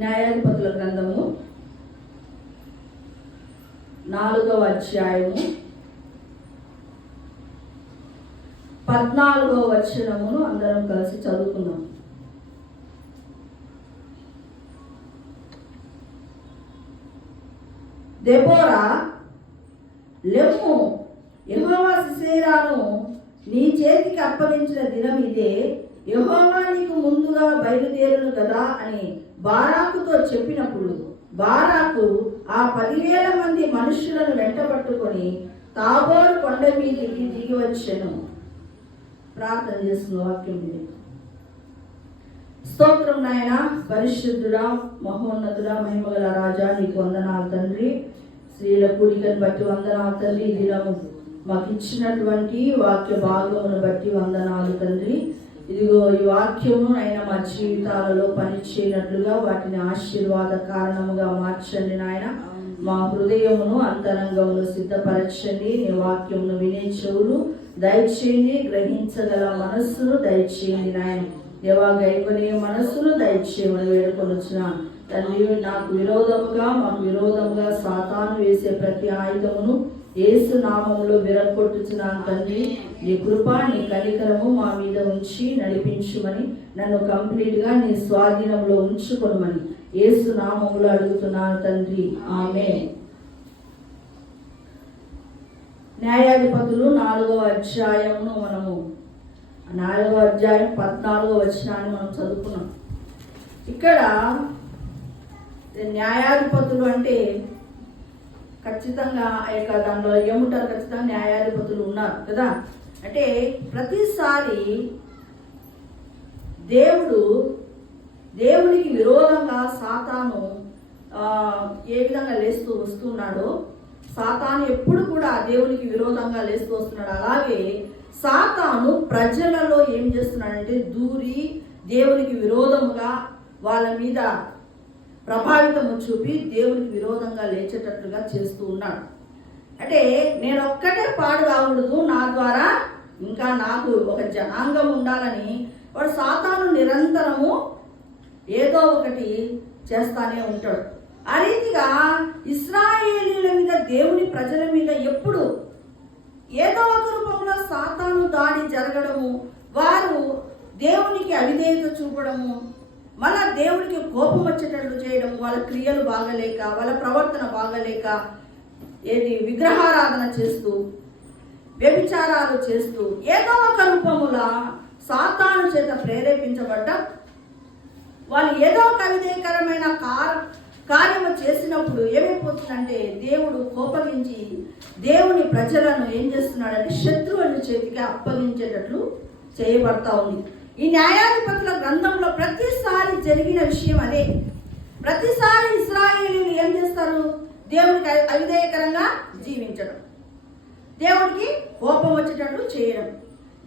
న్యాయాధిపతుల గ్రంథము 4వ అధ్యాయము 14వ వచనమును అందరం కలిసి చదువుకుందాం. దెబోరా, లెమ్ము, యెహోవా సీసెరాను నీ చేతికి అప్పగించిన దినం ఇదే, యెహోవా నీకు ముందుగా బయలుదేరును కదా అని బారాకుతో చెప్పినప్పుడు బారాకు ఆ 10,000 మంది మనుషులను వెంటబట్టుకొని తాబోరు కొండ మీదికి దిగి వచ్చెను. ప్రార్థన చేస్తున్న వాక్యం ఇది. స్తోత్రం నాయన, పరిశుద్ధుడా, మహోన్నతుడా, మహిమగల రాజా, నీకు వందనాలు తండ్రి. స్త్రీల కూడికను బట్టి వందనాలు తండ్రి. ఈ దినము మాకు ఇచ్చినటువంటి వాక్య భాగమును బట్టి వందనాలు తండ్రి. ఇదిగో ఈ వాక్యము అయినా మా జీవితాలలో పనిచేయనట్లుగా వాటిని ఆశీర్వాద కారణముగా మార్చండి నాయన. మా హృదయమును అంతరంగమును సిద్ధపరచండి. నీ వాక్యమును వినే చెవులు దయచేయండి, గ్రహించగల మనస్సును దయచేయండి నాయన. దేవా, గైకొనే మనస్సును దయచేయమని వేడుకొనొచ్చిన తండ్రి, నాకు విరోధముగా మాకు విరోధముగా సాతాను వేసే ప్రతి ఆయుధమును యేసు నామములో విరగొట్టుచున్నాను తండ్రి. నీ కృప, నీ కనికరము మా మీద ఉంచి నడిపించుమని, నన్ను కంప్లీట్గా నీ స్వాధీనంలో ఉంచుకొనమని యేసు నామములో అడుగుతున్నాను తండ్రి. ఆమేన్. న్యాయాధిపతులు 4వ అధ్యాయమును మనము 4వ అధ్యాయం 14వ వచనాన్ని మనం చదువుకున్నాం. ఇక్కడ న్యాయాధిపతులు అంటే ఖచ్చితంగా ఆ యొక్క దానిలో ఏముంటారు, ఖచ్చితంగా న్యాయాధిపతులు ఉన్నారు కదా. అంటే ప్రతిసారి దేవునికి విరోధంగా సాతాను ఏ విధంగా లేస్తూ వస్తున్నాడో, సాతాను ఎప్పుడు కూడా దేవునికి విరోధంగా లేస్తూ వస్తున్నాడు. అలాగే సాతాను ప్రజలలో ఏం చేస్తున్నాడంటే దూరి దేవునికి విరోధముగా వాళ్ళ మీద ప్రభావితము చూపి దేవునికి విరోధంగా లేచేటట్లుగా చేస్తూ ఉన్నాడు. అంటే నేను ఒక్కటే పాడు కాకూడదు, నా ద్వారా ఇంకా నాకు ఒక జనాంగం ఉండాలని వాడు సాతాను నిరంతరము ఏదో ఒకటి చేస్తానే ఉంటాడు. ఆ రీతిగా ఇశ్రాయేలీయుల మీద, దేవుని ప్రజల మీద ఎప్పుడు ఏదో ఒక రూపంలో సాతాను దాడి జరగడము, వారు దేవునికి అవిధేయత చూపడము, మళ్ళా దేవుడికి కోపం వచ్చేటట్లు చేయడం, వాళ్ళ క్రియలు బాగలేక, వాళ్ళ ప్రవర్తన బాగలేక, విగ్రహారాధన చేస్తూ, వ్యభిచారాలు చేస్తూ, ఏదో ఒక రూపముల సాతాను చేత ప్రేరేపించబడ్డ వాళ్ళు ఏదో ఒక అవిధేయకరమైన కార్యము చేసినప్పుడు ఏమైపోతుందంటే దేవుడు కోపగించి దేవుని ప్రజలను ఏం చేస్తున్నాడంటే శత్రువుల చేతికి అప్పగించేటట్లు చేయబడతా ఉంది. ఈ న్యాయాధిపతుల గ్రంథంలో ప్రతిసారి జరిగిన విషయం అదే. ప్రతిసారి ఇశ్రాయేలీయులు ఏం చేస్తారు? దేవునికి అవిధేయకరంగా జీవించడం, దేవుడికి కోపం వచ్చేటట్లు చేయడం.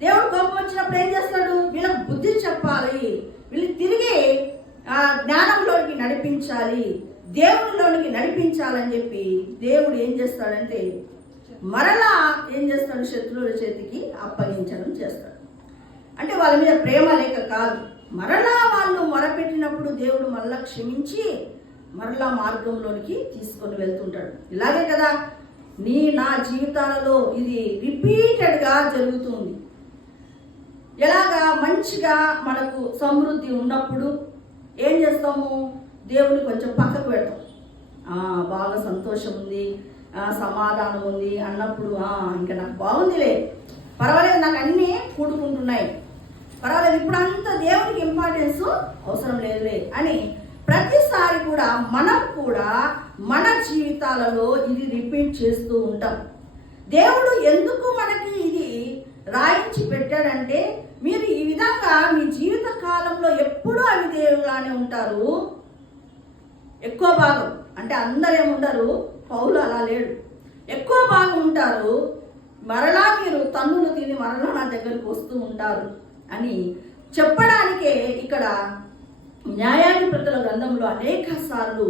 దేవుడు కోపం వచ్చినప్పుడు ఏం చేస్తాడు? వీళ్ళకి బుద్ధి చెప్పాలి, వీళ్ళు తిరిగి జ్ఞానంలోనికి నడిపించాలి, దేవునిలోనికి నడిపించాలని చెప్పి దేవుడు ఏం చేస్తాడంటే మరలా ఏం చేస్తాడు? శత్రువుల చేతికి అప్పగించడం చేస్తాడు. అంటే వాళ్ళ మీద ప్రేమ లేక కాదు, మరలా వాళ్ళు మొరపెట్టినప్పుడు దేవుడు మరలా క్షమించి మరలా మార్గంలోనికి తీసుకొని వెళ్తుంటాడు. ఇలాగే కదా నా జీవితాలలో ఇది రిపీటెడ్గా జరుగుతుంది. ఎలాగా మంచిగా మనకు సమృద్ధి ఉన్నప్పుడు ఏం చేస్తాము? దేవుని కొంచెం పక్కకు పెడతాం. బాగా సంతోషం ఉంది, సమాధానం ఉంది అన్నప్పుడు ఇంకా నాకు బాగుందిలే, పర్వాలేదు, నాకు అన్నీ కూడుకుంటున్నాయి, పర్వాలేదు, ఇప్పుడు అంత దేవునికి ఇంపార్టెన్స్ అవసరం లేదులే అని ప్రతిసారి కూడా మనం కూడా మన జీవితాలలో ఇది రిపీట్ చేస్తూ ఉంటాం. దేవుడు ఎందుకు మనకి ఇది రాయించి పెట్టాడంటే మీరు ఈ విధంగా మీ జీవిత కాలంలో ఎప్పుడూ అవిధేయులుగానే ఉంటారు. ఎక్కువ భాగం అంటే అందరూ ఏముండరు, పౌలు అలా లేడు, ఎక్కువ భాగం ఉంటారు. మరలా మీరు తన్నులు తిని మరలా నా దగ్గరకు వస్తూ ఉంటారు అని చెప్పడానికే ఇక్కడ న్యాయాధిపతుల గ్రంథంలో అనేక సార్లు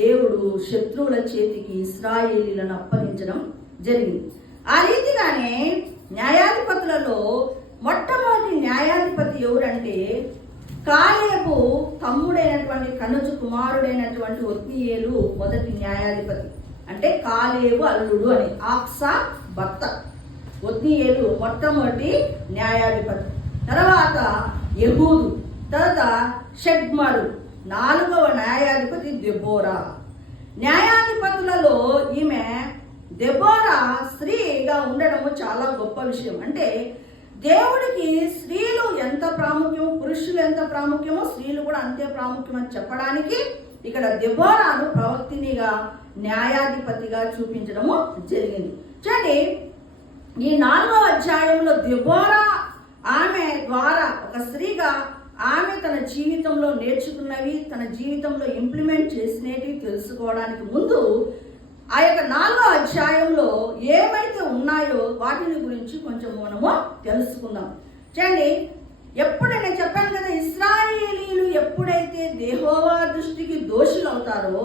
దేవుడు శత్రువుల చేతికి ఇశ్రాయేలీలను అప్పగించడం జరిగింది. ఆ రీతిగానే న్యాయాధిపతులలో మొట్టమొదటి న్యాయాధిపతి ఎవరంటే కాలేబు తమ్ముడైనటువంటి కనుజు కుమారుడైనటువంటి ఒత్నీయేలు మొదటి న్యాయాధిపతి. అంటే కాలేబు అల్లుడు అని, ఆక్సా భర్త. ఒత్నీయేలు మొట్టమొదటి న్యాయాధిపతి. తర్వాత యెహూదు, తర్వాత షెగ్మరు, 4వ న్యాయాధిపతి దెబోరా. న్యాయాధిపతులలో ఈమె దెబోరా స్త్రీగా ఉండడము చాలా గొప్ప విషయం. అంటే దేవుడికి స్త్రీలు ఎంత ప్రాముఖ్యమో, పురుషులు ఎంత ప్రాముఖ్యమో స్త్రీలు కూడా అంతే ప్రాముఖ్యం అని చెప్పడానికి ఇక్కడ దెబోరాను ప్రవక్తినిగా, న్యాయాధిపతిగా చూపించడము జరిగింది. చూడండి, ఈ 4వ అధ్యాయంలో దెబోరా ఆమె ద్వారా ఒక స్త్రీగా ఆమె తన జీవితంలో నేర్చుకున్నవి, తన జీవితంలో ఇంప్లిమెంట్ చేసినవి తెలుసుకోవడానికి ముందు ఆ యొక్క 4వ అధ్యాయంలో ఏమైతే ఉన్నాయో వాటిని గురించి కొంచెం మనము తెలుసుకుందాం. చూడండి, ఎప్పుడు నేను చెప్పాను కదా, ఇశ్రాయేలీలు ఎప్పుడైతే యెహోవా దృష్టికి దోషులు అవుతారో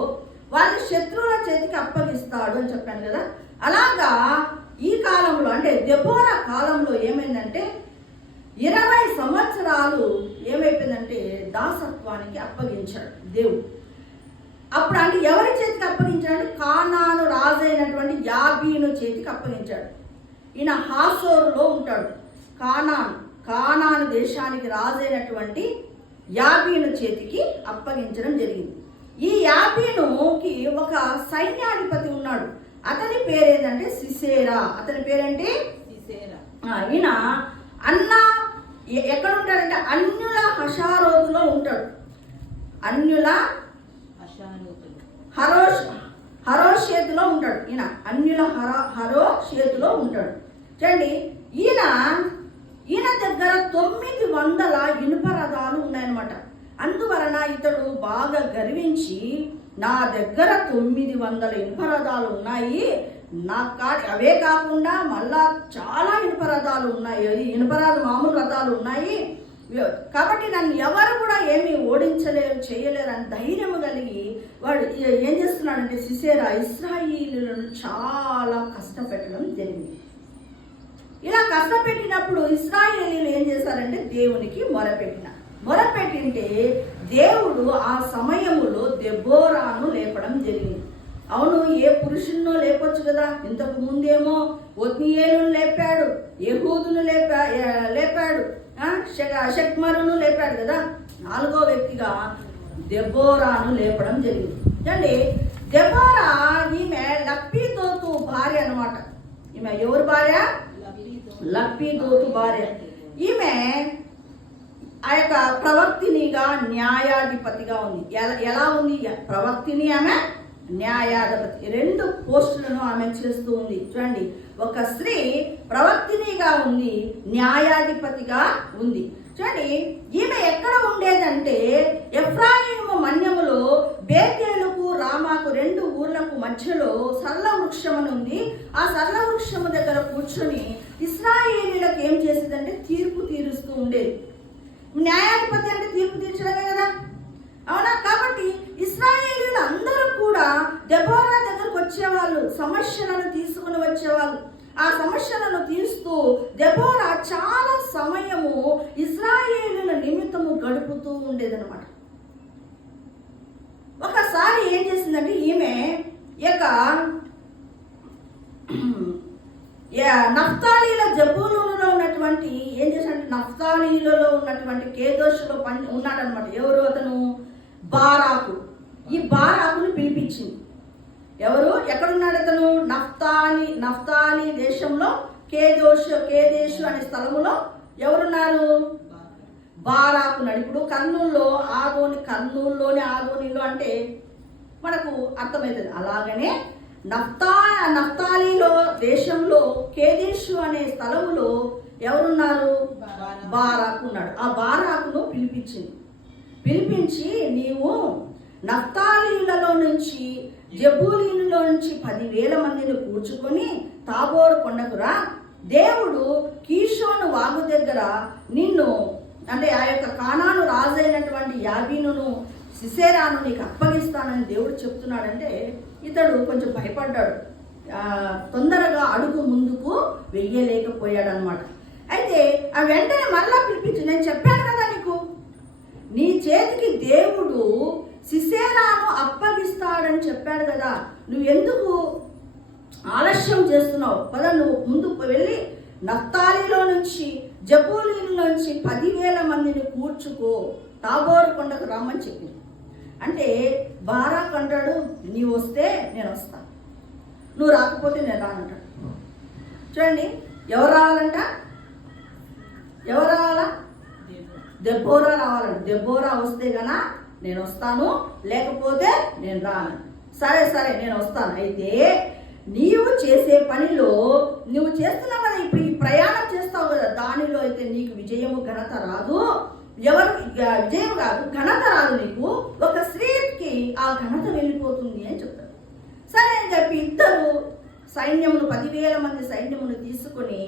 వారి శత్రువుల చేతికి అప్పగిస్తాడు అని చెప్పాను కదా. అలాగా ఈ కాలంలో అంటే దెబోరా కాలంలో ఏమైందంటే 20 సంవత్సరాలు ఏమైపోయిందంటే దాసత్వానికి అప్పగించాడు దేవుడు. అప్పుడు అంటే ఎవరి చేతికి అప్పగించాడు? కానాను రాజైనటువంటి యాబీను చేతికి అప్పగించాడు. ఈయన హాసోరులో ఉంటాడు. కానాను దేశానికి రాజైనటువంటి యాబీను చేతికి అప్పగించడం జరిగింది. ఈ యాబీనుకి ఒక సైన్యాధిపతి ఉన్నాడు. అతని పేరేంటంటే సిసేరా. అతని పేరేంటి? సిసేరా. ఈయన ఎక్కడ ఉంటాడంటే అన్యుల హషారోతులో ఉంటాడు. అన్యుల హరోషేతులో ఉంటాడు. ఈయన అన్యుల హరోషేతులో ఉంటాడు. చూడండి, ఈయన దగ్గర 900 ఇనుప రథాలు ఉన్నాయన్నమాట. అందువలన ఇతడు బాగా గర్వించి, నా దగ్గర 900 ఇనుప రథాలు ఉన్నాయి, అవే కాకుండా మళ్ళా చాలా ఇనుప రథాలు ఉన్నాయి, మామూలు రథాలు ఉన్నాయి, కాబట్టి నన్ను ఎవరు కూడా ఏమీ ఓడించలేరు, చేయలేరు అని ధైర్యం కలిగి వాడు ఏం చేస్తున్నాడంటే సిసేరా ఇశ్రాయేలీయులను చాలా కష్టపెట్టడం జరిగింది. ఇలా కష్టపెట్టినప్పుడు ఇశ్రాయేలీయులు ఏం చేశారంటే దేవునికి మొరపెట్టింటే దేవుడు ఆ సమయములో దెబోరాను లేపడం జరిగింది. అవును, ఏ పురుషున్నో లేపొచ్చు కదా. ఇంతకు ముందేమో ఒత్నీయేలును లేపాడు, యెహూదును లేపాడు, షెక్మరును లేపాడు కదా. 4వ వ్యక్తిగా దెబోరాను లేపడం జరిగింది. అంటే దెబోరా ఈమె లప్పీదోతు భార్య అన్నమాట. ఈమె ఎవరు భార్య? లప్పీదోతు భార్య. ఈమె ఆ యొక్క ప్రవక్తినిగా, న్యాయాధిపతిగా ఉంది. ఎలా ఉంది? ప్రవక్తిని, ఆమె న్యాయాధిపతి, 2 పోస్టులను ఆమె చేస్తూ ఉంది. చూడండి, ఒక స్త్రీ ప్రవక్తినిగా ఉంది, న్యాయాధిపతిగా ఉంది. చూడండి, ఈమె ఎక్కడ ఉండేదంటే ఎఫ్రాయిము మన్యములో బేతేలుకు రామాకు 2 ఊర్లకు మధ్యలో సరళ వృక్షం అని ఉంది. ఆ సరళ వృక్షము దగ్గర కూర్చొని ఇశ్రాయేలీలకు ఏం చేసేదంటే తీర్పు తీరుస్తూ ఉండేది. న్యాయాధిపతి అంటే తీర్పు తీర్చడమే కదా, అవునా? కాబట్టి ఇశ్రాయేలీయులు అందరూ కూడా దెబోరా దగ్గరకు వచ్చేవాళ్ళు, సమస్యలను తీసుకుని వచ్చేవాళ్ళు. ఆ సమస్యలను తీరుస్తూ దెబోరా చాలా సమయము ఇశ్రాయేలీయుల నిమిత్తము గడుపుతూ ఉండేదన్నమాట. ఒకసారి ఏం చేసిందంటే ఈమె యొక్క నఫ్తాలీల జబూలూనులో ఉన్నటువంటి ఏం చేశాడంటే నఫ్తాలీలలో ఉన్నటువంటి కేదోషులో ఉన్నాడనమాట. ఎవరు? అతను బారాకు. ఈ బారాకును పిలిపించింది. ఎవరు? ఎక్కడున్నాడు అతను? నఫ్తాలి దేశంలో కేదేశు అనే స్థలములో ఎవరున్నారు? బారాకున్నాడు. ఇప్పుడు కర్నూలులోని ఆదోనిలో అంటే మనకు అర్థమవుతుంది. అలాగనే నఫ్తాలీలో దేశంలో కేదేశు అనే స్థలములో ఎవరున్నారు? బారాకు ఉన్నాడు. ఆ బారాకును పిలిపించి నీవు నఫ్తాలీలలో నుంచి జబూలీనులో నుంచి 10,000 మందిని కూర్చుకొని తాబోరు కొండకు రా. దేవుడు కీషోను వాగు దగ్గర నిన్ను అంటే ఆ యొక్క కానాను రాజైనటువంటి యాబీనును సిసేరాను నీకు అప్పగిస్తానని దేవుడు చెప్తున్నాడంటే ఇతడు కొంచెం భయపడ్డాడు. తొందరగా అడుగు ముందుకు వెయ్యలేకపోయాడు అనమాట. అయితే ఆ వెంటనే మళ్ళా పిలిపించి, నేను చెప్పాను కదా నీకు, నీ చేతికి దేవుడు సిసేరాను అప్పగిస్తాడని చెప్పాడు కదా, నువ్వెందుకు ఆలస్యం చేస్తున్నావు? పద, నువ్వు ముందుకు వెళ్ళి నఫ్తాలిలో నుంచి జబూలీలోంచి 10,000 మందిని కూర్చుకో, తాబోరు కొండకు రమ్మని చెప్పింది. అంటే బారాకు అంటాడు, నీవు వస్తే నేను వస్తాను, నువ్వు రాకపోతే నేను రానంటాడు. చూడండి, ఎవరు రావాలంట? ఎవరు రావాలా? దెబోరా రావాలంట. దెబోరా వస్తే గనా నేను వస్తాను, లేకపోతే నేను రాను. సరే సరే నేను వస్తాను. అయితే నీవు చేసే పనిలో నువ్వు చేస్తున్నావు కదా, ఇప్పుడు ఈ ప్రయాణం చేస్తావు కదా, దానిలో అయితే నీకు విజయము ఘనత రాదు. ఎవరు విజయం కాదు, ఘనత రాదు నీకు. ఒక స్త్రీకి ఆ ఘనత వెళ్ళిపోతుంది అని చెప్తారు. సరే అని చెప్పి ఇద్దరు సైన్యమును 10,000 మంది సైన్యమును తీసుకుని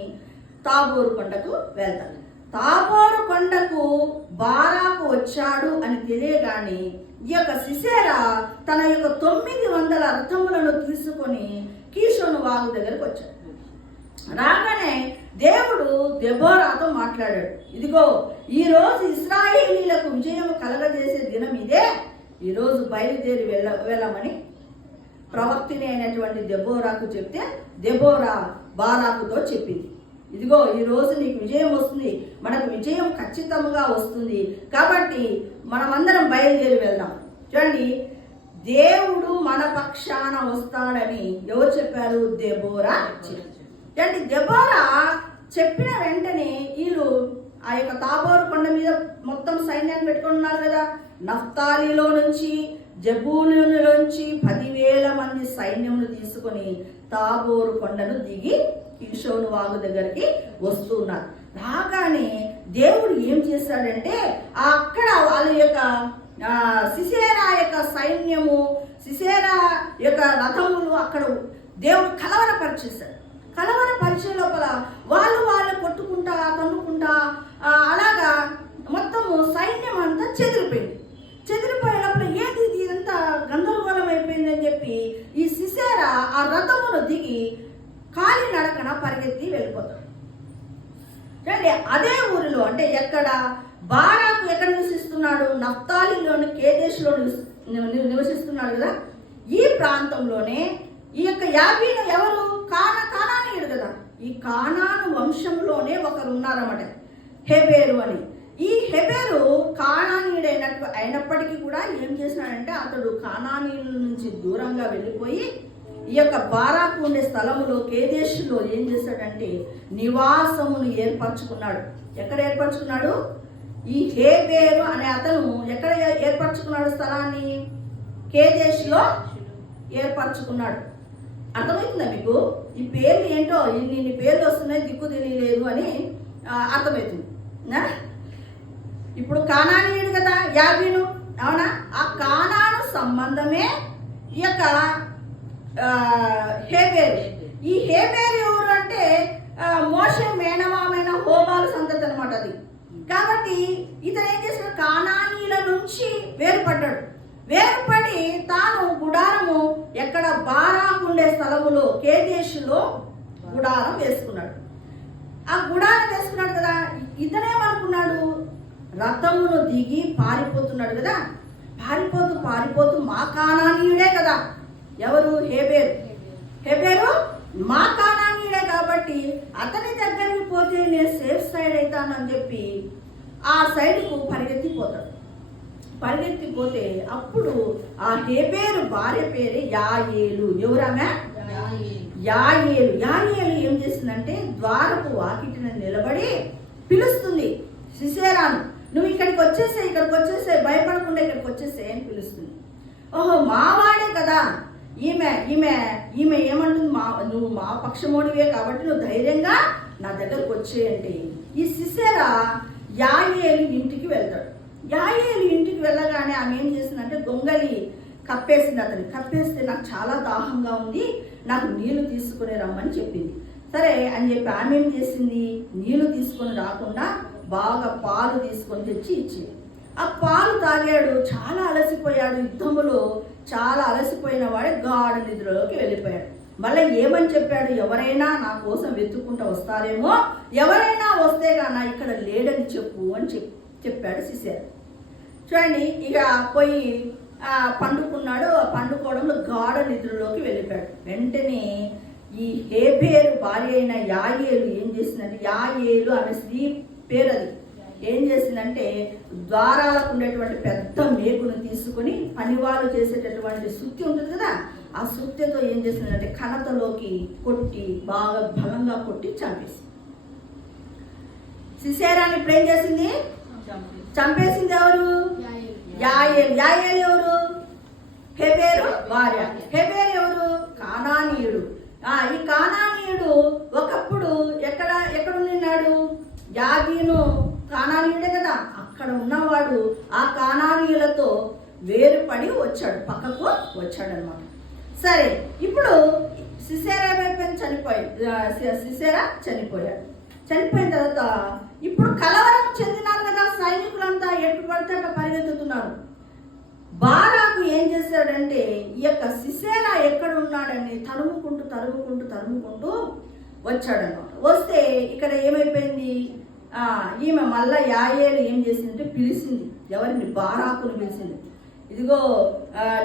తాబోరు కొండకు వెళ్తారు. తాబోరు కొండకు బారాకు వచ్చాడు అని తెలియగానే ఈ యొక్క సిసేరా తన యొక్క 900 రథములను తీసుకొని కీషోను వాగు దగ్గరకు వచ్చాడు. రాగానే దేవుడు దెబోరాతో మాట్లాడాడు. ఇదిగో, ఈరోజు ఇశ్రాయేలీలకు విజయం కలగజేసే దినం ఇదే, ఈరోజు బయలుదేరి వెళ్ళమని ప్రవక్తిని అయినటువంటి దెబోరాకు చెప్తే, దెబోరా బారాకుతో చెప్పింది, ఇదిగో ఈరోజు నీకు విజయం వస్తుంది, మనకు విజయం ఖచ్చితంగా వస్తుంది, కాబట్టి మనమందరం బయలుదేరి వెళ్దాం. చూడండి, దేవుడు మన పక్షాన వస్తాడని ఎవరు చెప్పారు? దెబోరా. చూడండి, దెబోరా చెప్పిన వెంటనే వీళ్ళు ఆ యొక్క తాబోరు కొండ మీద మొత్తం సైన్యాన్ని పెట్టుకుని ఉన్నారు కదా. నఫ్తాలిలో నుంచి జబూలులోంచి 10,000 మంది సైన్యమును తీసుకొని తాబోరు కొండను దిగి కీషోను వాగు దగ్గరికి వస్తున్నారు. రాగానే దేవుడు ఏం చేశాడంటే, అక్కడ వాళ్ళ యొక్క సిసేరా యొక్క సైన్యము, సిసేరా యొక్క రథములు అక్కడ దేవుడు కలవరపరిచేశాడు. కలవరపరిచే లోపల వాళ్ళు కొట్టుకుంటా తన్నుకుంటా అలాగా మొత్తము సైన్యం అంతా చెదిరిపోయినప్పుడు ఏది ఇదంతా గందరగోళం అయిపోయిందని చెప్పి ఈ సిసేరా ఆ రథమును దిగి కాలి నడకన పరిగెత్తి వెళ్ళిపోతాడు. చూడండి, అదే ఊరిలో అంటే ఎక్కడ బారాకు ఎక్కడ నివసిస్తున్నాడు? నఫ్తాలిలోని కేదేశులో నివసిస్తున్నాడు కదా. ఈ ప్రాంతంలోనే ఈ యొక్క యాబీను ఎవరు? కానానీయుడు కదా. ఈ కానాను వంశంలోనే ఒకరు ఉన్నారన్నమాట, హెబెరు అని. ఈ హెబెరు కానానీయుడైనట్టు అయినప్పటికీ కూడా ఏం చేసినాడంటే, అతడు కానానీయుల నుంచి దూరంగా వెళ్ళిపోయి ఈ యొక్క బారాకు ఉండే స్థలములో కేదేశులో ఏం చేశాడంటే నివాసమును ఏర్పరచుకున్నాడు. ఎక్కడ ఏర్పరచుకున్నాడు? ఈ హెబెరు అనే అతను ఎక్కడ ఏర్పరచుకున్నాడు స్థలాన్ని? కేదేశులో ఏర్పరచుకున్నాడు. అర్థమవుతుందా మీకు? ఈ పేర్లు ఏంటో ఇన్ని పేర్లు వస్తున్నాయి, దిక్కు తెలియలేదు అని అర్థమవుతుంది. ఇప్పుడు కానానీయుడు కదా యాబీను, అవునా? ఆ కానాను సంబంధమే ఈ యొక్క హెబెరు. ఈ హెబెరు ఎవరు అంటే మోషే మేనమామైన హోబాలు సంతతి అనమాట అది. కాబట్టి ఇతను ఏం చేశాడు? కానానీయుల నుంచి వేరుపడి తాను గుడారము ఎక్కడ బారాకు ఉండే స్థలములో కేదేశులో గుడారం వేసుకున్నాడు. ఆ గుడారం వేసుకున్నాడు కదా. ఇతనేమనుకున్నాడు? రథమును దిగి పారిపోతున్నాడు కదా. పారిపోతూ మా కానానీయుడే కదా. ఎవరు? హెబెరు మా కానానీయుడే కాబట్టి అతని దగ్గరికి పోతే నేను సేఫ్ సైడ్ అవుతానని చెప్పి ఆ సైడ్కు పరిగెత్తిపోతే అప్పుడు ఆ హెబెరు భార్య పేరు యాయేలు. ఎవరామె? యాయేలు ఏం చేసిందంటే ద్వారపు వాకిటిన నిలబడి పిలుస్తుంది సిసేరాను, నువ్వు ఇక్కడికి వచ్చేసే భయపడకుండా ఇక్కడికి వచ్చేసే అని పిలుస్తుంది. ఓహో, మావాడే కదా. ఈమె ఏమంటుంది? నువ్వు మా పక్షమోడివే కాబట్టి నువ్వు ధైర్యంగా నా దగ్గరకు వచ్చేయండి. ఈ సిసేరా యాయేలు ఇంటికి వెళ్తాడు. యాయేలు ఇంటికి వెళ్ళగానే ఆమె ఏం చేసిందంటే గొంగలి కప్పేసింది. అతన్ని కప్పేస్తే నాకు చాలా దాహంగా ఉంది, నాకు నీళ్లు తీసుకుని రమ్మని చెప్పింది. సరే అని చెప్పి ఆమె ఏం చేసింది? నీళ్లు తీసుకొని రాకుండా బాగా పాలు తీసుకొని తెచ్చి ఇచ్చింది. ఆ పాలు తాగాడు. చాలా అలసిపోయాడు, యుద్ధములో చాలా అలసిపోయిన వాడే గాఢ నిద్రలోకి వెళ్ళిపోయాడు. మళ్ళీ ఏమని చెప్పాడు? ఎవరైనా నా కోసం వెతుక్కుంటూ వస్తారేమో, ఎవరైనా వస్తే గానా ఇక్కడ లేడని చెప్పు అని చెప్పాడు సిసేరా. చూడండి, ఇక పోయి పండుకున్నాడు. పండుకోవడంలో గాఢ నిద్రలోకి వెళ్ళిపోయాడు. వెంటనే ఈ హేబేరు భార్య అయిన యాయేలు ఏం చేసిందంటే, యాయేలు ఆమె స్త్రీ పేరు అది, ఏం చేసిందంటే ద్వారాలకు ఉండేటువంటి పెద్ద మేకును తీసుకుని పనివాళ్ళు చేసేటటువంటి సుత్తి ఉంటుంది కదా, ఆ సుత్తితో ఏం చేసిందంటే కణతలోకి కొట్టి బాగా బలంగా కొట్టి చంపేసింది. సిసేరాని ఇప్పుడు ఏం చేసింది? చంపేసింది ఎవరు? యాయేలు. యాయేలు ఎవరు? హెబేరు భార్య. హెబేరు ఎవరు? కానానీయుడు. ఈ కానానీయుడు ఒకప్పుడు ఎక్కడ ఉన్నాడు? యాబీను కానానీయుడే కదా, అక్కడ ఉన్నవాడు ఆ కానానీయులతో వేరుపడి వచ్చాడు, పక్కకు వచ్చాడు అనమాట. సరే, ఇప్పుడు సిసేరా చనిపోయాడు. చనిపోయిన తర్వాత ఇప్పుడు కలవరం చెందినారు కదా సైనికులంతా, ఎటు పడితే అట్లా పరిగెత్తుతున్నారు. బారాకు ఏం చేశాడంటే ఈ యొక్క సిసేరా ఎక్కడ ఉన్నాడని తరుముకుంటూ వచ్చాడనమాట. వస్తే ఇక్కడ ఏమైపోయింది, ఈమె మళ్ళా యాయేలు ఏం చేసిందంటే పిలిచింది. ఎవరిని? బారాకుని పిలిచింది. ఇదిగో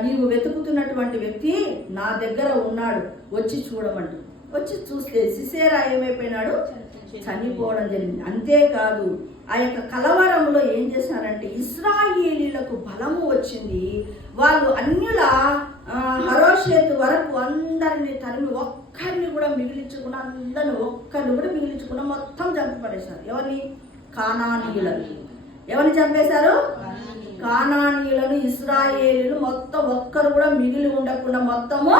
నీవు వెతుకుతున్నటువంటి వ్యక్తి నా దగ్గర ఉన్నాడు, వచ్చి చూడమంటూ. వచ్చి చూస్తే సిసేరా ఏమైపోయినాడు? చనిపోవడం జరిగింది. అంతేకాదు ఆ యొక్క కలవరంలో ఏం చేశారంటే ఇశ్రాయేలీలకు బలము వచ్చింది. వాళ్ళు అన్యుల హరోషేతు వరకు అందరినీ తరిమి ఒక్కరిని కూడా మిగిలించకుండా, ఒక్కరిని కూడా మిగిలించకుండా మొత్తం చంపబడేశారు. ఎవరిని? కానానీయులను. ఎవరిని చంపేశారు? కానానీయులను ఇశ్రాయేలీలు మొత్తం ఒక్కరు కూడా మిగిలి ఉండకుండా మొత్తము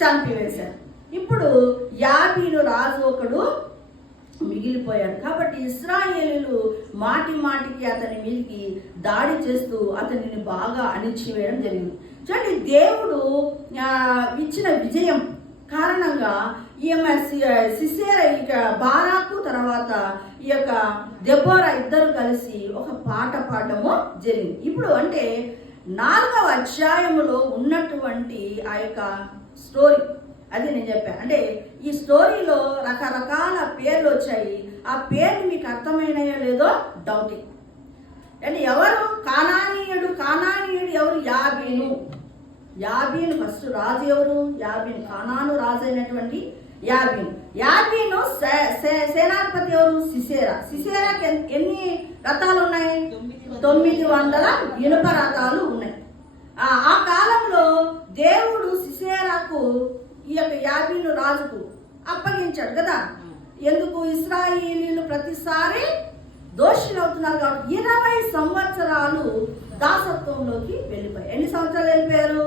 చంపివేశారు. ఇప్పుడు యాబీను రాజు ఒకడు మిగిలిపోయాడు. కాబట్టి ఇశ్రాయేలీలు మాటికి అతని మీదకి దాడి చేస్తూ అతనిని బాగా అణిచివేయడం జరిగింది. చూడండి, దేవుడు ఇచ్చిన విజయం కారణంగా ఈమె సిసేరా ఇక బారాకు తర్వాత ఈ యొక్క దెబోరా ఇద్దరు కలిసి ఒక పాట పాడము జరిగింది. ఇప్పుడు అంటే 4వ అధ్యాయములో ఉన్నటువంటి ఆ యొక్క స్టోరీ అది నేను చెప్పాను. అంటే ఈ స్టోరీలో రకరకాల పేర్లు వచ్చాయి. ఆ పేర్లు మీకు అర్థమైనాయో లేదో డౌటింగ్. అంటే ఎవరు? కానానీయుడు ఎవరు? యాబీను ఫస్ట్ రాజు ఎవరు? యాబీను. కానాను రాజు అయినటువంటి యాబీను సేనాధిపతి ఎవరు? సిసేరాకి ఎన్ని రథాలు ఉన్నాయి? 900 ఇనుప రథాలు ఉన్నాయి. ఆ కాలంలో దేవుడు సిసేరాకు ఈ యొక్క యాబీను రాజుకు అప్పగించాడు కదా. ఎందుకు? ఇశ్రాయేలీలు ప్రతిసారి దోషులు అవుతున్నారు కాబట్టి 20 సంవత్సరాలు దాసత్వంలోకి వెళ్ళిపోయారు. ఎన్ని సంవత్సరాలు వెళ్ళిపోయారు?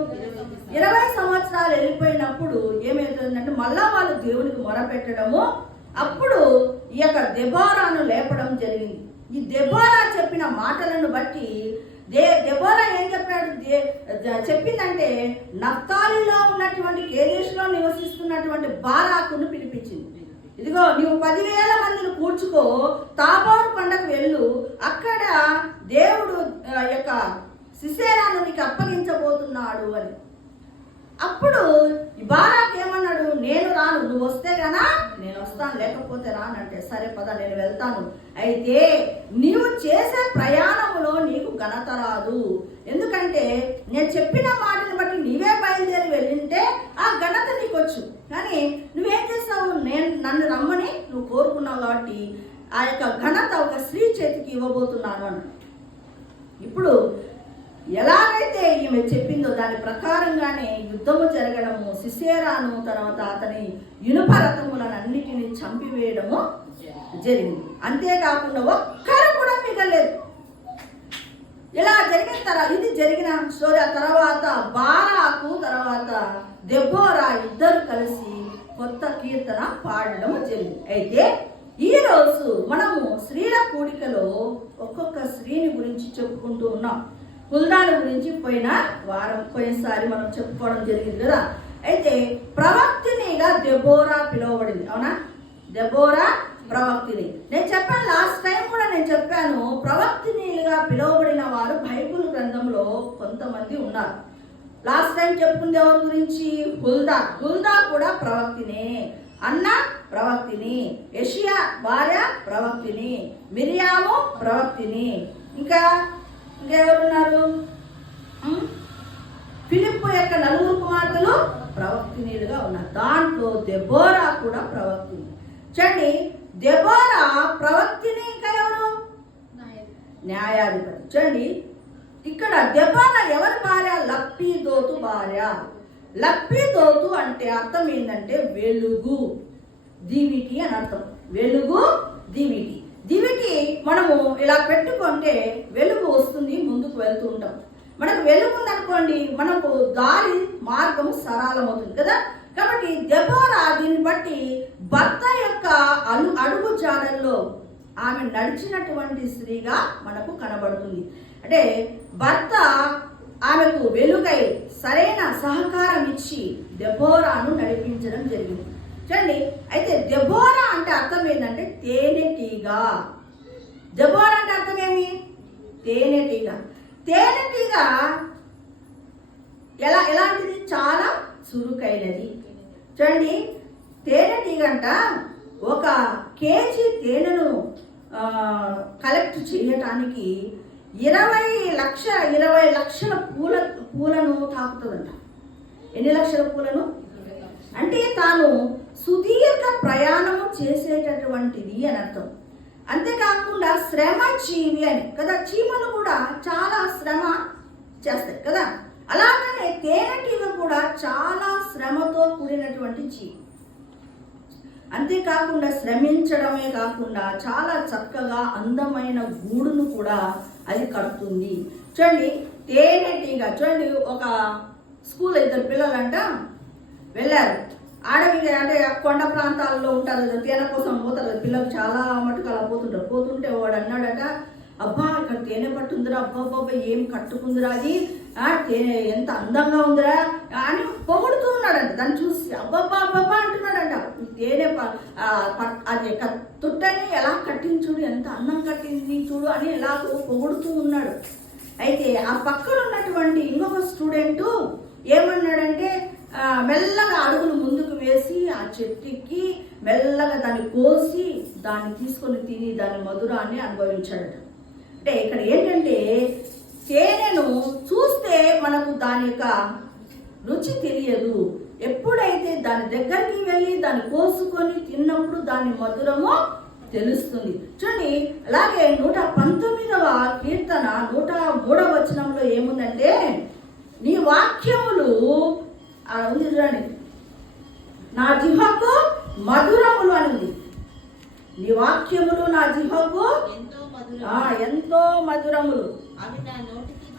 20 సంవత్సరాలు వెళ్ళిపోయినప్పుడు ఏమవుతుందంటే మళ్ళా వాళ్ళు దేవునికి మొరపెట్టడము. అప్పుడు ఈ యొక్క దెబోరాను లేపడం జరిగింది. ఈ దెబోరా చెప్పిన మాటలను బట్టి దెబోరా ఏం చెప్పిందంటే నఫ్తాలిలో ఉన్నటువంటి కేదేశులో నివసిస్తున్నటువంటి బారాకును పిలిపించింది. ఇదిగో నీవు 10,000 మందిని కూర్చుకో, తాబోరు కొండకు వెళ్ళు, అక్కడ దేవుడు యొక్క సిసేరాను నీకు అప్పగించబోతున్నాడు అని. అప్పుడు బారాకు ఏమన్నాడు? నేను రాను, నువ్వు వస్తే గనా నేను వస్తాను, లేకపోతే రానంటే సరే పద నేను వెళ్తాను. అయితే నీవు చేసే ప్రయాణములో నీకు ఘనత రాదు, ఎందుకంటే నేను చెప్పిన మాటను బట్టి నీవే బయలుదేరి వెళ్ళింటే ఆ ఘనత నీకు వచ్చు. కానీ నువ్వేం చేస్తావు? నన్ను రమ్మని నువ్వు కోరుకున్నావు కాబట్టి ఆ యొక్క ఘనత ఒక స్త్రీ చేతికి ఇవ్వబోతున్నాను అన్నాడు. ఇప్పుడు ఎలాగైతే ఈమె చెప్పిందో దాని ప్రకారంగానే యుద్ధము జరగడము, సిసేరాను తర్వాత అతని ఇనుప రథములను అన్నిటినీ చంపివేయడము జరిగింది. అంతేకాకుండా ఒక్కరు కూడా మిగలేదు. ఇలా జరిగిన తర్వాత ఇది జరిగిన స్టోరీ. ఆ తర్వాత బారాకు తర్వాత దెబోరా ఇద్దరు కలిసి కొత్త కీర్తన పాడడం జరిగింది. అయితే ఈ రోజు మనము స్త్రీల కూడికలో ఒక్కొక్క స్త్రీని గురించి చెప్పుకుంటూ ఉన్నాం. హుల్దాల గురించి పోయినసారి మనం చెప్పుకోవడం జరిగింది కదా. అయితే ప్రవక్తినిగా దెబోరా పిలువబడింది, అవునా? దెబోరా ప్రవక్తిని. నేను చెప్పాను లాస్ట్ టైం కూడా నేను చెప్పాను, ప్రవక్తినిగా పిలువబడిన వారు బైబిల్ గ్రంథంలో కొంతమంది ఉన్నారు. లాస్ట్ టైం చెప్పుకుంది ఎవరి గురించి? హుల్దా కూడా ప్రవక్తినే, అన్న ప్రవక్తిని, యెషయా భార్య ప్రవక్తిని, మిరియాము ప్రవక్తిని, ఇంకా ఇంకెవరున్నారు? ఫిలిప్పు యొక్క 4 కుమార్తెలు ప్రవక్తినిలుగా ఉన్నారు. దాంట్లో దెబోరా కూడా ప్రవక్తిని. చూడండి, దెబోరా ప్రవక్తిని. ఇంకా ఎవరు? న్యాయాధిపతి. చూడండి, ఇక్కడ దెబోరా ఎవరి భార్య? లప్పీదోతు భార్య. లప్పీదోతు అంటే అర్థం ఏంటంటే వెలుగు, దివిటి అని అర్థం. వెలుగు, దివిటి. దివిటి మనము ఇలా పెట్టుకుంటే వెలుగు వస్తుంది, ముందుకు వెళ్తూ ఉంటాం. మనకు వెలుగు ఉందనుకోండి, మనకు దారి మార్గము సరళమవుతుంది కదా. కాబట్టి దెబోరా దీన్ని బట్టి భర్త యొక్క అడుగు జాడల్లో ఆమె నడిచినటువంటి స్త్రీగా మనకు కనబడుతుంది. అంటే భర్త ఆమెకు వెలుగై సరైన సహకారం ఇచ్చి దెబోరాను నడిపించడం జరిగింది. చూడండి, అయితే దెబోరా అంటే అర్థం ఏంటంటే తేనెటీగ. దెబోరా అంటే అర్థం ఏమి? తేనెటీగ. తేనెటీగ ఎలాంటిది? చాలా చురుకైనది. చూడండి, తేనెటీగ అంట 1 కేజీ తేనెను కలెక్ట్ చేయటానికి 20 లక్షల పూలను తాకుతుందంట. ఎన్ని లక్షల పూలను? అంటే తాను సుదీర్ఘ ప్రయాణము చేసేటటువంటిది అని అర్థం. అంతేకాకుండా శ్రమ జీవి అని కదా. చీమలు కూడా చాలా శ్రమ చేస్తాయి కదా. అలాగనే తేనెటీగ కూడా చాలా శ్రమతో కూడినటువంటి జీవి. అంతేకాకుండా శ్రమించడమే కాకుండా చాలా చక్కగా అందమైన గూడును కూడా అది కడుతుంది. చూడండి, తేనెటీగ. చూడండి, ఒక స్కూల్ 2 పిల్లలంట వెళ్ళారు. అడవి అంటే కొండ ప్రాంతాల్లో ఉంటారు కదా, తేనె కోసం పోతారు కదా పిల్లలు. చాలా మటుకు అలా పోతుంటారు. పోతుంటే వాడు అన్నాడట, అబ్బా ఇక్కడ తేనె పట్టుందిరా, అబ్బాబ్బా ఏం కట్టుకుందిరా అది, తేనె ఎంత అందంగా ఉందిరా అని పొగుడుతూ ఉన్నాడంట. దాన్ని చూసి అబ్బాబ్బా అబ్బాబ్బా అంటున్నాడంట. తేనె అది తుట్టని ఎలా కట్టింది చూడు, ఎంత అందం కట్టింది చూడు అని ఎలాగో పొగుడుతూ ఉన్నాడు. అయితే ఆ పక్కన ఉన్నటువంటి ఇంకొక స్టూడెంట్ ఏమన్నాడంటే, మెల్లగా అడుగులు ముందుకు వేసి ఆ చెట్టుకి మెల్లగా దాన్ని కోసి దాన్ని తీసుకొని తిని దాని మధురాన్ని అనుభవించాడట. అంటే ఇక్కడ ఏంటంటే తేనెను చూస్తే మనకు దాని యొక్క రుచి తెలియదు. ఎప్పుడైతే దాని దగ్గరికి వెళ్ళి దాన్ని కోసుకొని తిన్నప్పుడు దాని మధురము తెలుస్తుంది. చూడండి, అలాగే 119వ కీర్తన 103వ వచనంలో ఏముందంటే, నీ వాక్యములు ఉంది చూడండి, నా జిహ్వకు మధురములు అని ఉంది. నీ వాక్యములు నా జిహ్వకు ఎంతో మధురములు,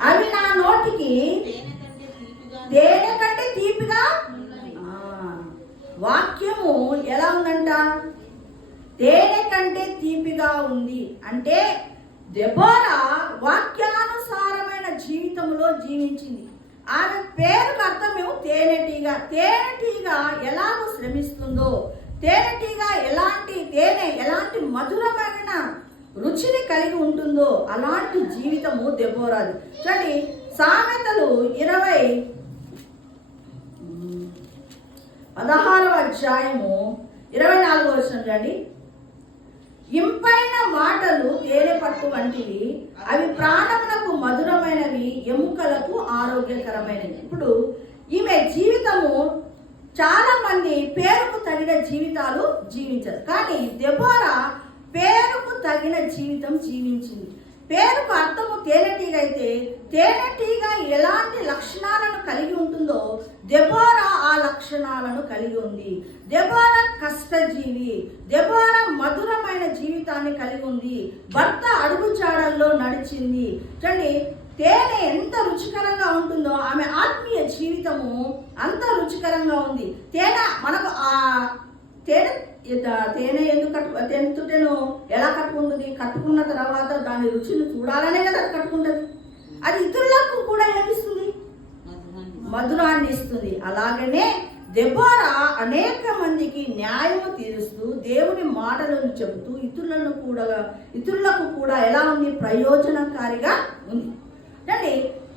అవి నా నోటికి తేనె కంటే తీపిగా. వాక్యము ఎలా ఉందంట? తేనె కంటే తీపిగా ఉంది. అంటే దెబోరా వాక్యానుసారమైన జీవితంలో జీవించింది. ఆమె పేరుకు అర్థమేమో తేనెటీగ. తేనెటీగ ఎలాగో శ్రమిస్తుందో, తేనెటీగ ఎలాంటి మధురమైన రుచిని కలిగి ఉంటుందో అలాంటి జీవితము దెబోరాది. చూడండి, సామెతలు 16వ అధ్యాయము 24వ వచనం చూడండి. ఇంపైన మాటలు తేనె పట్టు వంటివి, అవి ప్రాణమునకు మధురమైనవి, ఎముకలకు ఆరోగ్యకరమైనవి. ఇప్పుడు ఈమె జీవితము చాలా మంది పేరుకు తగిన జీవితాలు జీవించారు, కానీ దెబోరా పేరుకు తగిన జీవితం జీవించింది. పేరుకు అర్థము తేనెటీగ అయితే తేనెటీగ ఎలాంటి లక్షణాలను కలిగి ఉంటుందో దెబోరా ఆ లక్షణాలను కలిగి ఉంది. దెబోరా కష్టజీవి. దెబోరా మధురమైన జీవితాన్ని కలిగి ఉంది. భర్త అడుగుజాడల్లో నడిచింది. చూడండి, తేనె ఎంత రుచికరంగా ఉంటుందో ఆమె ఆత్మీయ జీవితము అంత రుచికరంగా ఉంది. తేనె మనకు తేనె ఎందుకు తేనెను ఎలా కట్టుకుంటుంది? కట్టుకున్న తర్వాత దాని రుచిని చూడాలనే కదా అది కట్టుకుంటుంది. అది ఇతరులకు కూడా ఏమిస్తుంది? మధురాన్ని ఇస్తుంది. అలాగనే దెబోరా అనేక మందికి న్యాయము తీరుస్తూ దేవుని మాటలను చెబుతూ ఇతరులకు కూడా ఎలా ఉంది? ప్రయోజనకారిగా ఉంది. అంటే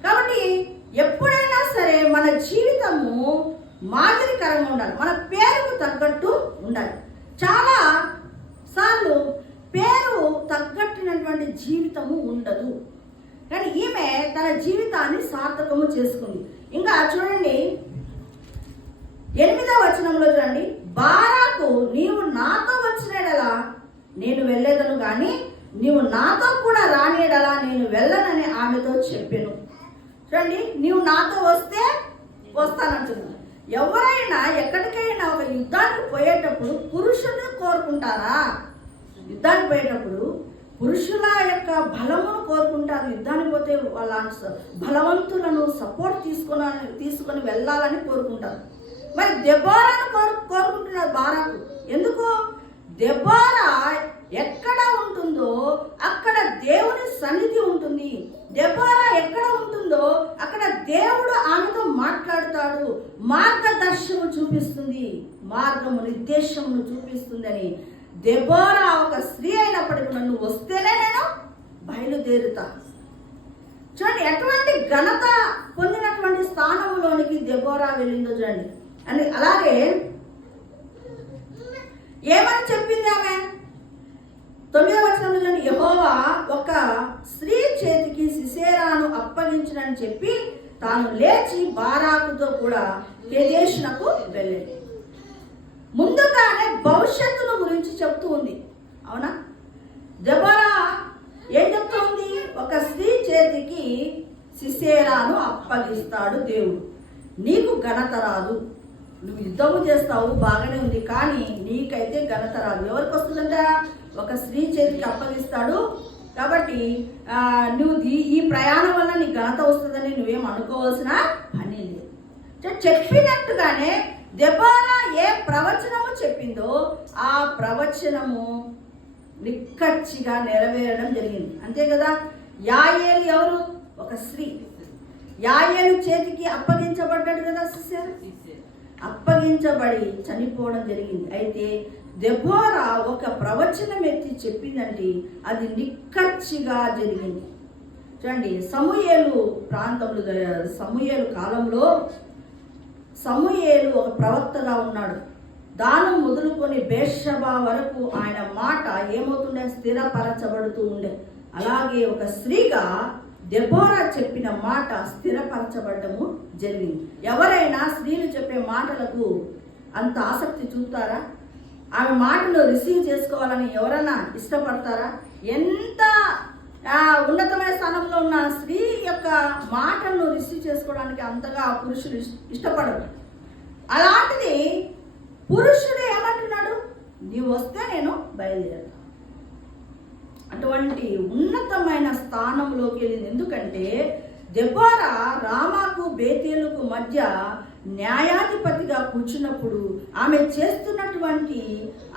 కాబట్టి ఎప్పుడైనా సరే మన జీవితము మాదిరికరంగా ఉండాలి. మన పేరుకు తగ్గట్టు ఉండాలి. చాలా సార్లు పేరు తగ్గట్టినటువంటి జీవితము ఉండదు. కానీ ఈమె తన జీవితాన్ని సార్థకము చేసుకుంది. ఇంకా చూడండి 8వ వచనంలో చూడండి, బారాకు నీవు నాతో వచ్చినడలా నేను వెళ్ళేదను కానీ నీవు నాతో కూడా రానియడలా నేను వెళ్ళనని ఆమెతో చెప్పాను. చూడండి, నీవు నాతో వస్తే వస్తానంటుంది. ఎవరైనా ఎక్కడికైనా ఒక యుద్ధానికి పోయేటప్పుడు పురుషుని కోరుకుంటారా? యుద్ధానికి పోయేటప్పుడు పురుషుల యొక్క బలమును కోరుకుంటారు. యుద్ధానికి పోతే వాళ్ళ బలవంతులను సపోర్ట్ తీసుకొని వెళ్ళాలని కోరుకుంటారు. మరి దెబోరాను కోరుకుంటున్నారు బారాకు. ఎందుకు? దెబోరా ఎక్కడ ఉంటుందో అక్కడ దేవుని సన్నిధి ఉంటుంది. దెబోరా ఎక్కడ ఉంటుందో అక్కడ దేవుడు ఆమెతో మాట్లాడుతాడు, మార్గదర్శనం చూపిస్తుంది, మార్గము నిర్దేశమును చూపిస్తుందని. దెబోరా ఒక స్త్రీ అయినప్పటికీ నన్ను వస్తేనే నేను బయలుదేరుతా. చూడండి ఎటువంటి ఘనత పొందినటువంటి స్థానంలోనికి దెబోరా వెళ్ళిందో చూడండి. అని అలాగే ఏమని చెప్పింది ఆమె? 9వ వచనంలో యెహోవా ఒక స్త్రీ చేతికి సిసేరాను అప్పగించనని చెప్పి తాను లేచి బారాకుతో కూడా కెదేషునకు వెళ్ళింది. ముందుగానే భవిష్యత్తును గురించి చెప్తూ ఉంది. అవునా? దెబోరా ఏం చెప్తూ ఉంది? ఒక స్త్రీ చేతికి సిసేరాను అప్పగిస్తాడు దేవుడు. నీకు ఘనత రాదు, నువ్వు యుద్ధము చేస్తావు, బాగానే ఉంది, కానీ నీకైతే ఘనత రాదు. ఎవరికి వస్తుందంట? ఒక స్త్రీ చేతికి అప్పగిస్తాడు. కాబట్టి నువ్వు ఈ ప్రయాణం వల్ల నీ ఘనత వస్తుందని నువ్వేం అనుకోవాల్సిన పని లేదు. చెప్పినట్టుగానే దెబోరా ఏ ప్రవచనము చెప్పిందో ఆ ప్రవచనము నిక్కచ్చిగా నెరవేరడం జరిగింది. అంతే కదా? యాయేలు ఎవరు? ఒక స్త్రీ. యాయేలు చేతికి అప్పగించబడ్డాడు కదా, సిస్టర్, అప్పగించబడి చనిపోవడం జరిగింది. అయితే దెబోరా ఒక ప్రవచనం ఎత్తి చెప్పిందంటే అది నిక్కచ్చిగా జరిగింది. చూడండి, సమూయేలు ప్రాంతంలో, సమూయేలు కాలంలో సమూయేలు ఒక ప్రవక్తగా ఉన్నాడు. దానం మొదలుకొని బేర్షెబా వరకు ఆయన మాట ఏమవుతుండే? స్థిరపరచబడుతూ ఉండే. అలాగే ఒక స్త్రీగా దెబోరా చెప్పిన మాట స్థిరపరచబడము జరిగింది. ఎవరైనా స్త్రీలు చెప్పే మాటలకు అంత ఆసక్తి చూపుతారా? ఆమె మాటలు రిసీవ్ చేసుకోవాలని ఎవరైనా ఇష్టపడతారా? ఎంత ఉన్నతమైన స్థానంలో ఉన్న స్త్రీ యొక్క మాటలను రిసీవ్ చేసుకోవడానికి అంతగా పురుషులు ఇష్టపడరు. అలాంటిది పురుషుడు ఏమంటున్నాడు? నీవు వస్తే నేను బయలుదేరతా. అటువంటి ఉన్నతమైన స్థానంలోకి వెళ్ళింది. ఎందుకంటే దెబోరా రామాకు బేతేలుకు మధ్య న్యాయాధిపతిగా కూర్చున్నప్పుడు ఆమె చేస్తున్నటువంటి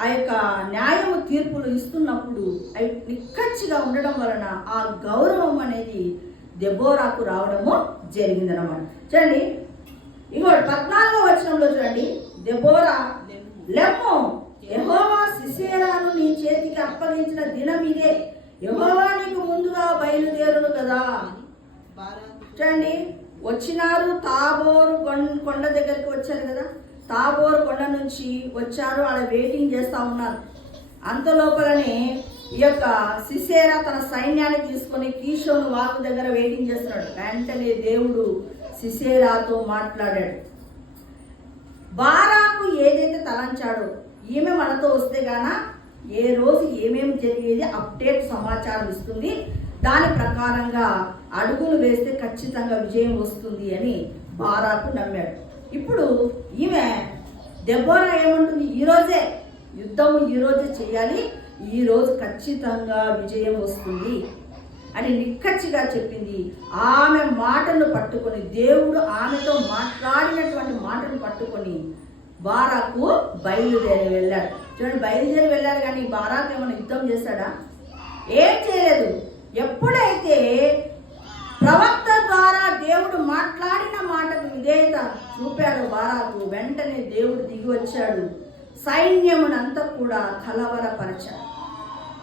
ఆ యొక్క న్యాయము తీర్పులు ఇస్తున్నప్పుడు అవి నిక్కచ్చిగా ఉండడం వలన ఆ గౌరవం అనేది దెబోరాకు రావడము జరిగిందన్నమాట. చూడండి, ఇంకోటి 14వ వచనంలో చూడండి, దెబోరా లెమ్మో, యెహోవా సిసేరాను నీ చేతికి అప్పగించిన దినం ఇదే, యెహోవా నీకు ముందుగా బయలుదేరును కదా. చూడండి, వచ్చినారు, తాబోరు కొండ దగ్గరికి వచ్చారు కదా. తాబోరు కొండ నుంచి వచ్చారు, అలా వెయిటింగ్ చేస్తూ ఉన్నారు. అంత లోపలనే ఈ యొక్క సిసేరా తన సైన్యాన్ని తీసుకొని కీషోను వాగు దగ్గర వెయిటింగ్ చేస్తున్నాడు. వెంటనే దేవుడు సిసేరాతో మాట్లాడాడు. బారాకు ఏదైతే తలంచాడో ఈమె మనతో వస్తే గాన ఏ రోజు ఏమేమి జరిగేది అప్డేట్ సమాచారం ఇస్తుంది, దాని ప్రకారంగా అడుగులు వేస్తే ఖచ్చితంగా విజయం వస్తుంది అని బారాకు నమ్మాడు. ఇప్పుడు ఈమె దెబోరా ఏమంటుంది? ఈరోజే యుద్ధము, ఈరోజే చేయాలి, ఈరోజు ఖచ్చితంగా విజయం వస్తుంది అని నిక్కచ్చిగా చెప్పింది. ఆమె మాటను పట్టుకొని, దేవుడు ఆమెతో మాట్లాడినటువంటి మాటను పట్టుకొని బారాకు బయలుదేరి వెళ్ళాడు. చూడండి, బయలుదేరి వెళ్ళాడు, కానీ బారాకు ఏమైనా యుద్ధం చేశాడా? ఏం చేయలేదు. ఎప్పుడైతే ప్రవక్త ద్వారా దేవుడు మాట్లాడిన మాటకు విధేయత చూపాడు బారాకు, వెంటనే దేవుడు దిగి వచ్చాడు, సైన్యమునంతా కూడా కలవరపరచాడు.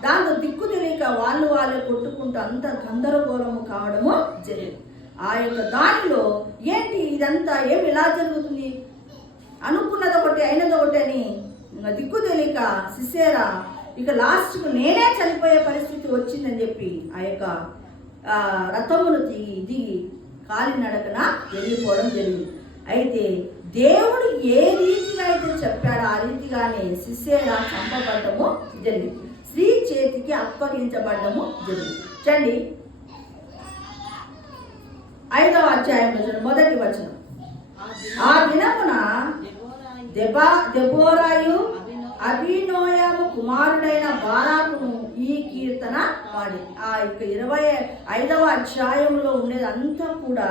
దాంతో దిక్కు తెలియక వాళ్ళే కొట్టుకుంటూ అంత గందరగోళము కావడము జరిగింది. ఆ యొక్క దానిలో ఏంటి ఇదంతా, ఏమి ఇలా జరుగుతుంది, అనుకున్నది ఒకటి అయినది ఒకటి అని దిక్కు తెలియక సిసేరా ఇక లాస్ట్కు నేనే చనిపోయే పరిస్థితి వచ్చిందని చెప్పి ఆ యొక్క రథమును దిగి కాలినడకన వెళ్ళిపోవడం జరిగింది. అయితే దేవుడు ఏ రీతిగా అయితే చెప్పాడో ఆ రీతిగానే సిసెరా చంపబడ్డము జరిగింది. స్త్రీ చేతికి అప్పగించబడ్డము జరిగింది. చూడండి 5వ అధ్యాయంలో మొదటి వచనం. ఆ దినమున దెబోరాయు అబీనోయము కుమారుడైన బారాకును ఈ కీర్తన పాడి. ఆ 25వ అధ్యాయంలో ఉండేదంతా కూడా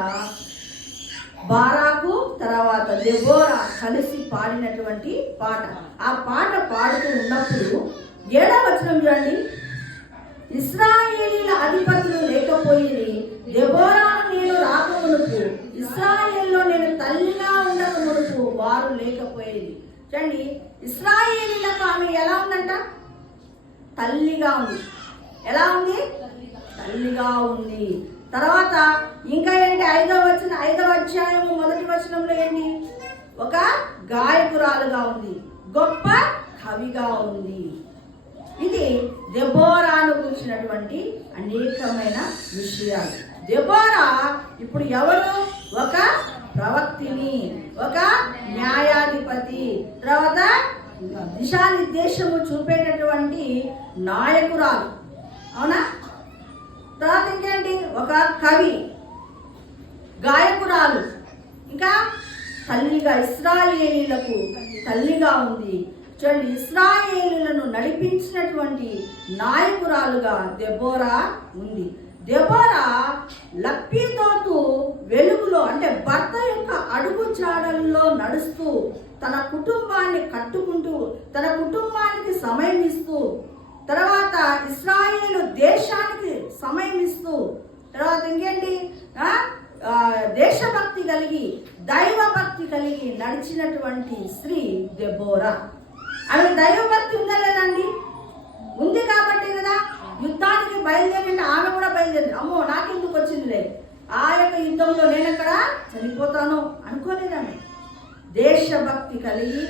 బారాకు తర్వాత దెబోరా కలిసి పాడినటువంటి పాట. ఆ పాట పాడుతూ ఉన్నప్పుడు 7వ వచనం చూడండి. ఇశ్రాయేలీల అధిపతులు లేకపోయి దెబోరాను నేను రాకమునుపు, ఇశ్రాయేల్లో నేను తల్లిగా ఉండక మునుపు వారు లేకపోయేది. చూడండి, ఇశ్రాయేలీలకు ఆమె ఎలా ఉందంట? తల్లిగా ఉంది. ఎలా ఉంది? తల్లిగా ఉంది. తర్వాత ఇంకా ఏంటి? 5వ అధ్యాయము మొదటి వచనంలో ఏంటి? ఒక గాయకురాలుగా ఉంది, గొప్ప కవిగా ఉంది. ఇది దెబోరాను గురించినటువంటి అనేకమైన విషయాలు. దెబోరా ఇప్పుడు ఎవరు? ఒక ప్రవక్తిని, ఒక న్యాయాధిపతి, తర్వాత దిశానిర్దేశము చూపేటటువంటి నాయకురాలు. అవునా? తర్వాత ఇంకేంటి? ఒక కవి, గాయకురాలు, ఇంకా తల్లిగా, ఇశ్రాయేలీలకు తల్లిగా ఉంది. చూడండి, ఇశ్రాయేలులను నడిపించినటువంటి నాయకురాలుగా దెబోరా ఉంది. దెబోరా లప్పీతోతు వెలుగులో, అంటే భర్త యొక్క అడుగు జాడల్లో నడుస్తూ, తన కుటుంబాన్ని కట్టుకుంటూ, తన కుటుంబానికి సమయం ఇస్తూ, తర్వాత ఇశ్రాయేలు దేశానికి సమయం ఇస్తూ, తర్వాత ఇంకేంటి? దేశభక్తి కలిగి, దైవభక్తి కలిగి నడిచినటువంటి స్త్రీ దెబోరా. ఆమె దైవభక్తి ఉందా లేదండి? ఉంది కాబట్టి కదా యుద్ధానికి బయలుదేరింటే ఆమె కూడా బయలుదేరింది. అమ్మో నాకెందుకు వచ్చిందిలే, ఆ యొక్క యుద్ధంలో నేను ఎక్కడ చనిపోతాను అనుకోలేదామె. దేశభక్తి కలిగి,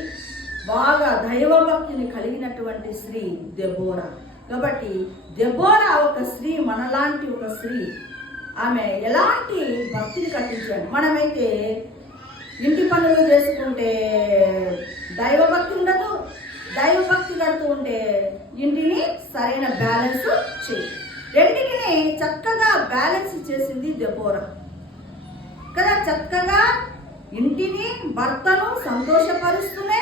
బాగా దైవభక్తిని కలిగినటువంటి స్త్రీ దెబోరా. కాబట్టి దెబోరా ఒక స్త్రీ, మనలాంటి ఒక స్త్రీ. ఆమె ఎలాంటి భక్తిని కట్టించాడు. మనమైతే ఇంటి పనులు చేసుకుంటే దైవభక్తి ఉండదు, దైవభక్తి కడుతూ ఉంటే ఇంటిని సరైన బ్యాలెన్స్ చేయి. రెండింటిని చక్కగా బ్యాలెన్స్ చేసింది దెబోరా కదా. చక్కగా ఇంటిని, భర్తను సంతోషపరుస్తూనే,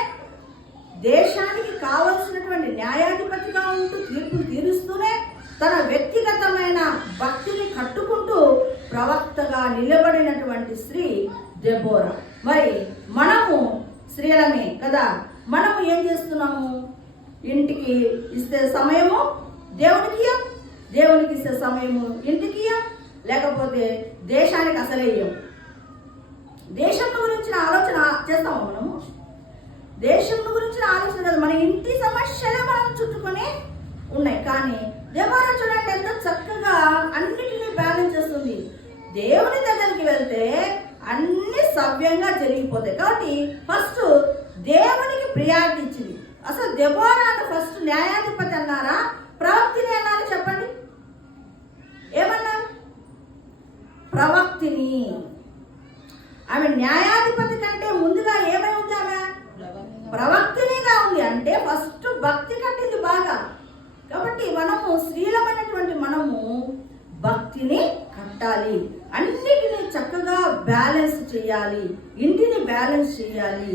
దేశానికి కావలసినటువంటి న్యాయాధిపతిగా ఉంటూ తీర్పులు తీరుస్తూనే, తన వ్యక్తిగతమైన భక్తిని కట్టుకుంటూ ప్రవక్తగా నిలబడినటువంటి స్త్రీ దెబోరా. మరి మనము స్త్రీలమే కదా, మనము ఏం చేస్తున్నాము? ఇంటికి ఇస్తే సమయము దేవునికి ఇయ్యం, దేవునికి ఇస్తే సమయము ఇంటికి ఇయ్యం, లేకపోతే దేశానికి అసలే ఇయ్యం. దేశం గురించిన ఆలోచన చేస్తాము మనము? దేశం గురించిన ఆలోచన కదా, మన ఇంటి సమస్యలే మనం చుట్టుకొని ఉన్నాయి. కానీ దెబోరా చూడండి ఎంత చక్కగా అన్నిటినీ బ్యాలెన్స్ చేస్తుంది. దేవుని దగ్గరికి వెళ్తే అన్ని సవ్యంగా జరిగిపోతాయి. కాబట్టి ఫస్ట్ దేవునికి ప్రియారిటీ ఇచ్చింది. అసలు దెబోరాను ఫస్ట్ న్యాయాధిపతి అన్నారా, ప్రవక్తిని అన్నారా? చెప్పండి, ఏమన్నారు? ప్రవక్తిని. ఆమె న్యాయాధిపతి కంటే ముందుగా ఏమై ఉంది? ఆమె ప్రవక్తినిగా ఉంది. అంటే ఫస్ట్ భక్తి కట్టింది బాగా. కాబట్టి మనము స్త్రీలమైనటువంటి మనము భక్తిని కట్టాలి, అన్నిటినీ చక్కగా బ్యాలెన్స్ చేయాలి, ఇంటిని బ్యాలెన్స్ చేయాలి,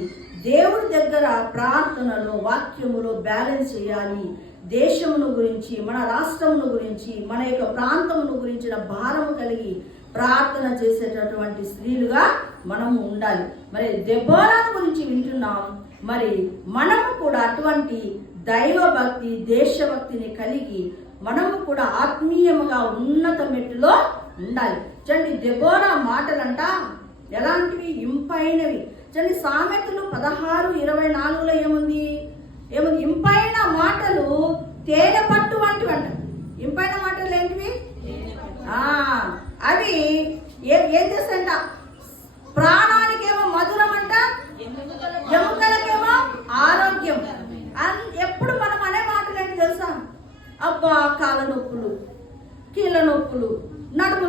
దేవుడి దగ్గర ప్రార్థనలో, వాక్యములో బ్యాలెన్స్ చేయాలి. దేశమును గురించి, మన రాష్ట్రమును గురించి, మన యొక్క ప్రాంతమును గురించిన భారము కలిగి ప్రార్థన చేసేటటువంటి స్త్రీలుగా మనము ఉండాలి. మరి దెబోరా గురించి వింటున్నాం. మరి మనము కూడా అటువంటి దైవభక్తి, దేశభక్తిని కలిగి మనము కూడా ఆత్మీయముగా ఉన్నత మెట్టులో ఉండాలి. చూడండి, దెబోరా మాటలంట ఎలాంటివి? ఇంపైనవి. చూడండి, సామెతలు 16:24లో ఏముంది? ఇంపైన మాటలు తేనె పట్టు వంటివి అంట. ఇంపైన మాటలు ఏంటివి? అవి ఏం చేస్తాయంట? ప్రాణానికేమో మధురం అంట, ఎముకలకేమో ఆరోగ్యం. ఎప్పుడు మనం అనే మాటలు ఏంటి తెలుసా? అబ్బా కాళ్ళ నొప్పులు, కీళ్ళ నొప్పులు, నడుము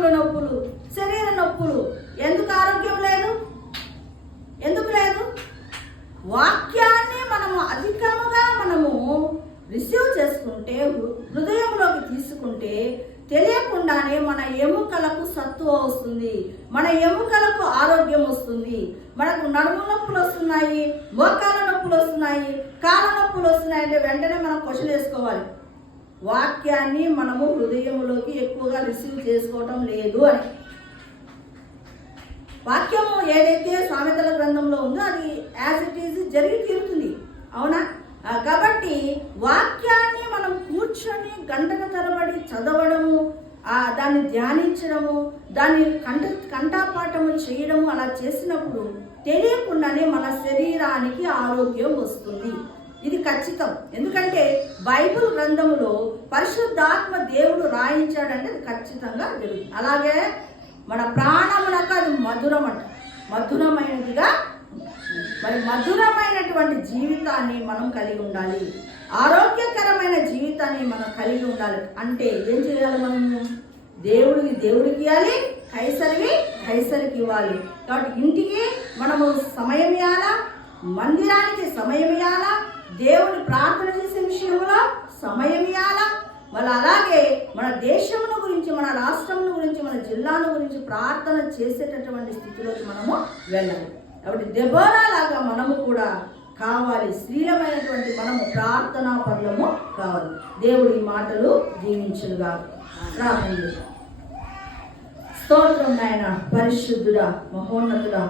తెలియకుండానే మన ఎముకలకు సత్తువ వస్తుంది, మన ఎముకలకు ఆరోగ్యం వస్తుంది. మనకు నడుము నొప్పులు వస్తున్నాయి, మోకాల నొప్పులు వస్తున్నాయి, కాళ్ళ నొప్పులు వస్తున్నాయి అంటే వెంటనే మనం క్వశ్చన్ వేసుకోవాలి, వాక్యాన్ని మనము హృదయంలోకి ఎక్కువగా రిసీవ్ చేసుకోవటం లేదు అని. వాక్యము ఏదైతే సామెతల గ్రంథంలో ఉందో అది యాజ్ ఇట్ ఈజ్ జరిగి తీరుతుంది, అవునా? కాబట్టి వాక్యాన్ని మనం కూర్చొని గంటల తరబడి చదవడము, దాన్ని ధ్యానించడము, దాన్ని కంఠపాఠము చేయడము, అలా చేసినప్పుడు తెలియకుండానే మన శరీరానికి ఆరోగ్యం వస్తుంది. ఇది ఖచ్చితం. ఎందుకంటే బైబిల్ గ్రంథములో పరిశుద్ధాత్మ దేవుడు రాయించాడంటే అది ఖచ్చితంగా జరుగుతుంది. అలాగే మన ప్రాణములకు అది మధురమైనదిగా, మరి మధురమైనటువంటి జీవితాన్ని మనం కలిగి ఉండాలి, ఆరోగ్యకరమైన జీవితాన్ని మనం కలిగి ఉండాలి. అంటే ఏం చేయాలి? మనము దేవుడికి ఇవ్వాలి, కైసరికి ఇవ్వాలి. కాబట్టి ఇంటికి మనము సమయం ఇవ్వాలా, మందిరానికి సమయం ఇవ్వాలా, దేవుని ప్రార్థన చేసే విషయంలో సమయం ఇవ్వాలా. మళ్ళీ అలాగే మన దేశమును గురించి, మన రాష్ట్రమును గురించి, మన జిల్లాను గురించి ప్రార్థన చేసేటటువంటి స్థితిలోకి మనము వెళ్ళాలి. కాబట్టి దెబోరా లాగా మనము కూడా కావాలి. స్త్రీలమైనటువంటి మనము ప్రార్థనా పరులము కావాలి. దేవుడి మాటలు దీవించునుగా. ప్రార్థన. స్తోత్రం నాయన, పరిశుద్ధుడా, మహోన్నతుడా,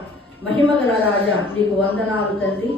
మహిమగల రాజా, నీకు వందనాలు తండ్రి.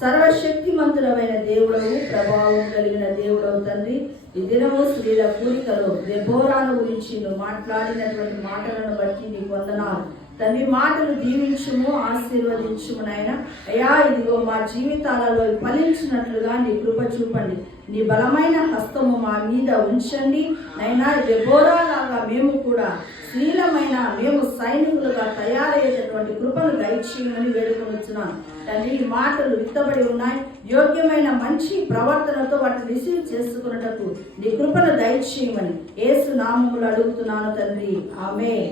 సర్వశక్తిమంతుడమైన దేవుడవు, ప్రభావం కలిగిన దేవుడవు తండ్రి. ఈ దినము స్త్రీల కూడికలో దెబోరాను గురించి నువ్వు మాట్లాడినటువంటి మాటలను బట్టి నీకు వందనాలు తండ్రి. మాటలు దీవించుము, ఆశీర్వదించుము నాయన. అయ్యా, ఇదిగో మా జీవితాలలో ఫలించినట్లుగా నీ కృప చూపండి. నీ బలమైన హస్తము మా మీద ఉంచండి నైనా. దెబోరా లాగా మేము కూడా స్త్రీలమైన మేము సైనికులుగా తయారయ్యేటటువంటి కృపను దయచేయమని వేడుకొనిచున్నాను తండ్రి. ఈ మాటలు విత్తబడి ఉన్నాయి. యోగ్యమైన మంచి ప్రవర్తనతో వాటిని రిసీవ్ చేసుకున్నటకు నీ కృపను దయచేయమని యేసు నామములో అడుగుతున్నాను తండ్రి. ఆమేన్.